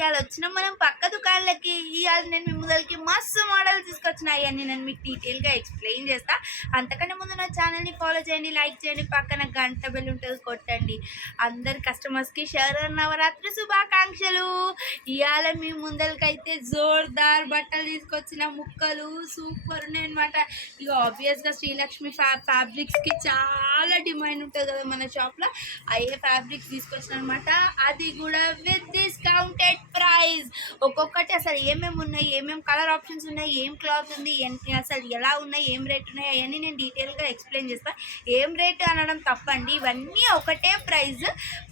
ఇవాళ వచ్చిన మనం పక్క దుకాణాలకి ఇవాళ నేను మీ ముందరికి మస్తు మోడల్ తీసుకొచ్చిన అవన్నీ నేను మీకు డీటెయిల్గా ఎక్స్ప్లెయిన్ చేస్తా. అంతకన్నా ముందు నా ఛానల్ని ఫాలో చేయండి, లైక్ చేయండి, పక్కన గంట బెల్ ఉంటుంది కొట్టండి. అందరి కస్టమర్స్కి నవరాత్రి శుభాకాంక్షలు. ఇవాళ మీ ముందరికైతే జోర్దార్ బట్టలు తీసుకొచ్చిన ముక్కలు సూపర్ ఉన్నాయి అనమాట. ఇక ఆబ్వియస్గా శ్రీలక్ష్మి ఫ్యాబ్రిక్స్కి చాలా డిమాండ్ ఉంటుంది కదా మన షాప్లో. అయ్యే ఫ్యాబ్రిక్స్ తీసుకొచ్చిన అనమాట, అది కూడా విత్ డిస్కౌంటెడ్ ప్రైస్. ఒక్కొక్కటి అసలు ఏమేమి ఉన్నాయి, ఏమేమి కలర్ ఆప్షన్స్ ఉన్నాయి, ఏం క్లాత్ ఉంది, అసలు ఎలా ఉన్నాయి, ఏం రేట్ ఉన్నాయి, అవన్నీ నేను డీటెయిల్గా ఎక్స్ప్లెయిన్ చేస్తాను. ఏం రేట్ అనడం తప్పండి, ఇవన్నీ ఒకటే ప్రైస్.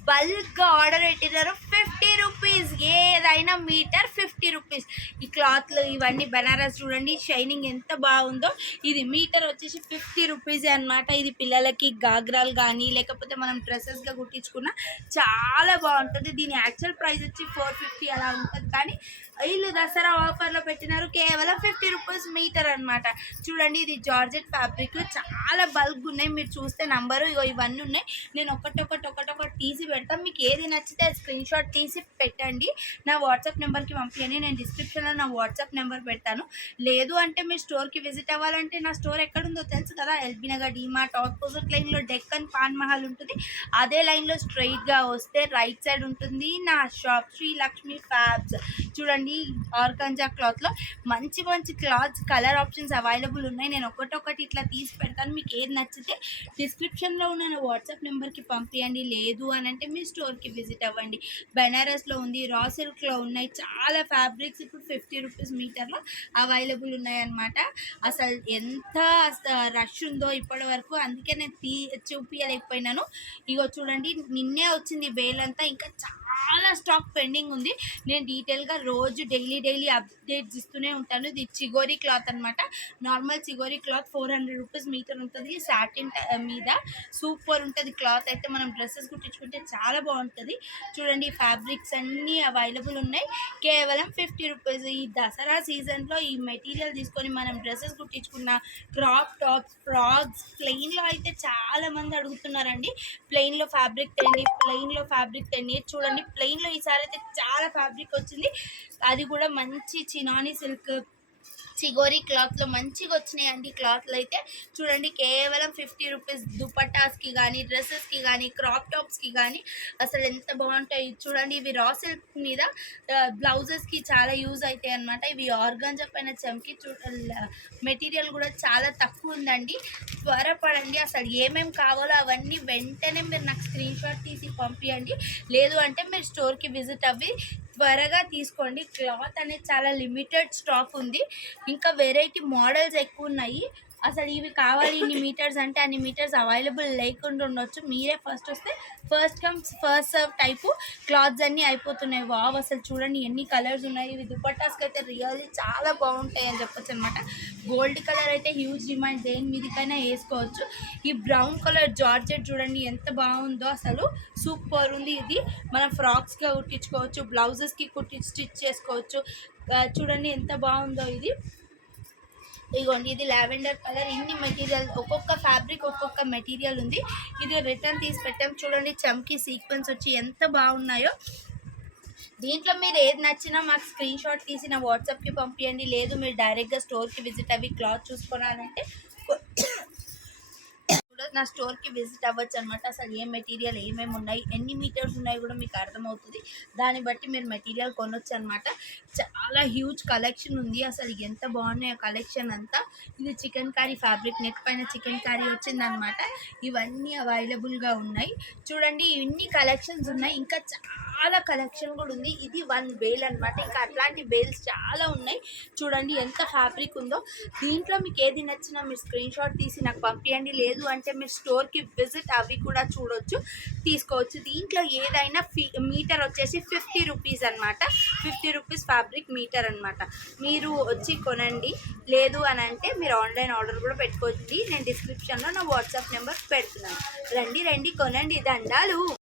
బల్క్గా ఆర్డర్ పెట్టినారు 50 రూపీస్, ఏదైనా మీటర్ 50 రూపీస్. ఈ క్లాత్లు ఇవన్నీ బనారస్ చూడండి, షైనింగ్ ఎంత బాగుందో. ఇది మీటర్ వచ్చేసి 50 రూపీసే అనమాట. ఇది పిల్లలకి గాగ్రాలు కానీ లేకపోతే మనం డ్రెస్సెస్గా కుట్టించుకున్న చాలా బాగుంటుంది. దీని యాక్చువల్ ప్రైస్ వచ్చి 450 అలా ఉంటుంది, కానీ వీళ్ళు దసరా ఆఫర్లో పెట్టినారు కేవలం 50 రూపీస్ మీటర్ అనమాట. చూడండి, ఇది జార్జెట్ ఫ్యాబ్రిక్, చాలా బల్క్ ఉన్నాయి. మీరు చూస్తే నంబరు ఇవన్నీ ఉన్నాయి. నేను ఒకటొకటి తీసి పెడతాను. మీకు ఏది నచ్చితే స్క్రీన్ షాట్ తీసి పెట్టండి, నా వాట్సాప్ నెంబర్కి పంపించండి. నేను డిస్క్రిప్షన్లో నా వాట్సాప్ నెంబర్ పెడతాను. లేదు అంటే మీరు స్టోర్కి విజిట్ అవ్వాలంటే నా స్టోర్ ఎక్కడుందో తెలుసు కదా, ఎల్బీ నగర్ డీమార్ట్ ఆపోజిట్ లైన్లో డెక్కన్ పాన్ మహల్ ఉంటుంది. అదే లైన్లో స్ట్రైట్గా వస్తే రైట్ సైడ్ ఉంటుంది నా షాప్, శ్రీలక్ష్మి ఫ్యాబ్స్. చూడండి, ఆర్గాంజా క్లాత్లో మంచి మంచి క్లాత్స్ కలర్ ఆప్షన్స్ అవైలబుల్ ఉన్నాయి. నేను ఒకటొకటి ఇట్లా తీసి పెడతాను. మీకు ఏది నచ్చితే డిస్క్రిప్షన్లో ఉన్న నా వాట్సాప్ నెంబర్కి పంపించండి. లేదు అని అంటే మీ స్టోర్కి విజిట్ అవ్వండి. బెనారస్లో ఉంది, రా సిల్క్లో ఉన్నాయి, చాలా ఫ్యాబ్రిక్స్ ఇప్పుడు 50 రూపీస్ మీటర్లో అవైలబుల్ ఉన్నాయన్నమాట. అసలు ఎంత రష్ ఉందో ఇప్పటి వరకు, అందుకే నేను చూపించలేకపోయినాను. ఇగో చూడండి, నిన్నే వచ్చింది బేల్ అంతా, ఇంకా చాలా స్టాక్ పెండింగ్ ఉంది. నేను డీటెయిల్గా రోజు డైలీ అప్డేట్స్ ఇస్తూనే ఉంటాను. ఇది చిగోరీ క్లాత్ అనమాట. నార్మల్ చిగోరీ క్లాత్ 400 రూపీస్ మీటర్ ఉంటుంది. సాటిన్ మీద సూపర్ ఉంటుంది క్లాత్ అయితే. మనం డ్రెస్సెస్ కుట్టించుకుంటే చాలా బాగుంటుంది. చూడండి, ఫ్యాబ్రిక్స్ అన్నీ అవైలబుల్ ఉన్నాయి, కేవలం 50 రూపీస్. ఈ దసరా సీజన్లో ఈ మెటీరియల్ తీసుకొని మనం డ్రెస్సెస్ కుట్టించుకున్న క్రాప్ టాప్స్, ఫ్రాక్స్, ప్లెయిన్లో అయితే చాలామంది అడుగుతున్నారండి. ప్లెయిన్లో ఫ్యాబ్రిక్ తెండి. చూడండి, ప్లెయిన్లో ఈసారి అయితే చాలా ఫ్యాబ్రిక్ వచ్చింది. అది కూడా మంచి చినాని సిల్క్ చిగోరీ క్లాత్లో మంచిగా వచ్చినాయండి. క్లాత్లు అయితే చూడండి, కేవలం 50 రూపీస్. దుపట్టాస్కి కానీ, డ్రెస్సెస్కి కానీ, క్రాప్ టాప్స్కి కానీ అసలు ఎంత బాగుంటాయి. చూడండి, ఇవి రా సిల్క్ మీద బ్లౌజెస్కి చాలా యూజ్ అవుతాయి అన్నమాట. ఇవి ఆర్గాంజా పైన చమ్కి మెటీరియల్ కూడా చాలా తక్కువ ఉందండి. త్వరపడండి, అసలు ఏమేమి కావాలో అవన్నీ వెంటనే మీరు నాకు స్క్రీన్ షాట్ తీసి పంపించండి. లేదు అంటే మీరు స్టోర్కి విజిట్ అవ్వి త్వరగా తీసుకోండి. క్లాత్ అనేది చాలా లిమిటెడ్ స్టాక్ ఉంది, ఇంకా వెరైటీ మోడల్స్ ఎక్కువ ఉన్నాయి. అసలు ఇవి కావాలి ఇన్ని మీటర్స్ అంటే అన్ని మీటర్స్ అవైలబుల్ లేకుండా ఉండొచ్చు. మీరే ఫస్ట్ వస్తే first come first serve type clothes అన్నీ అయిపోతున్నాయి. వావ్, అసలు చూడండి ఎన్ని కలర్స్ ఉన్నాయి. ఇవి దుపట్టాస్కి అయితే రియల్లీ చాలా బాగుంటాయి అని చెప్పొచ్చు అనమాట. గోల్డ్ కలర్ అయితే హ్యూజ్ డిమాండ్, దేని మీదకైనా వేసుకోవచ్చు. ఈ బ్రౌన్ కలర్ జార్జెట్ చూడండి ఎంత బాగుందో, అసలు సూపర్ ఉంది. ఇది మనం ఫ్రాక్స్గా కుట్టించుకోవచ్చు, బ్లౌజెస్కి స్టిచ్ చేసుకోవచ్చు. చూడండి ఎంత బాగుందో ఇది. ఇదిగోండి, ఇది లావెండర్ కలర్. ఇన్ని మెటీరియల్, ఒక్కొక్క ఫ్యాబ్రిక్ ఒక్కొక్క మెటీరియల్ ఉంది. ఇది రిటర్న్ తీసి పెట్టాం. చూడండి, చమ్కీ సీక్వెన్స్ వచ్చి ఎంత బాగున్నాయో. దీంట్లో మీరు ఏది నచ్చినా మాకు స్క్రీన్ షాట్ తీసి నా వాట్సాప్కి పంపించండి. లేదు మీరు డైరెక్ట్గా స్టోర్కి విజిట్ అవి క్లాత్ చూసుకోవాలంటే నా స్టోర్కి విజిట్ అవ్వచ్చు అనమాట. అసలు ఏ మెటీరియల్ ఏమేమి ఉన్నాయి, ఎన్ని మీటర్స్ ఉన్నాయి కూడా మీకు అర్థమవుతుంది. దాన్ని బట్టి మీరు మెటీరియల్ కొనొచ్చు అనమాట. చాలా హ్యూజ్ కలెక్షన్ ఉంది, అసలు ఎంత బాగున్నాయి ఆ కలెక్షన్ అంతా. ఇది చికెన్ కర్రీ ఫ్యాబ్రిక్, నెట్ పైన చికెన్ కర్రీ వచ్చిందనమాట. ఇవన్నీ అవైలబుల్గా ఉన్నాయి. చూడండి, ఇన్ని కలెక్షన్స్ ఉన్నాయి, ఇంకా చాలా కలెక్షన్ కూడా ఉంది. ఇది 1 బేల్ అనమాట. ఇంకా అట్లాంటి బేల్స్ చాలా ఉన్నాయి. చూడండి ఎంత ఫ్యాబ్రిక్ ఉందో. దీంట్లో మీకు ఏది నచ్చినా మీరు స్క్రీన్ షాట్ తీసి నాకు పంపించండి. లేదు అంటే మీరు స్టోర్కి విజిట్ అవి కూడా చూడొచ్చు, తీసుకోవచ్చు. దీంట్లో ఏదైనా మీటర్ వచ్చేసి 50 రూపీస్ అనమాట. 50 రూపీస్ ఫ్యాబ్రిక్ మీటర్ అనమాట. మీరు వచ్చి కొనండి. లేదు అని అంటే మీరు ఆన్లైన్ ఆర్డర్ కూడా పెట్టుకోండి. నేను డిస్క్రిప్షన్లో నా వాట్సాప్ నెంబర్ పెడుతున్నాను. రండి కొనండి. దండాలు.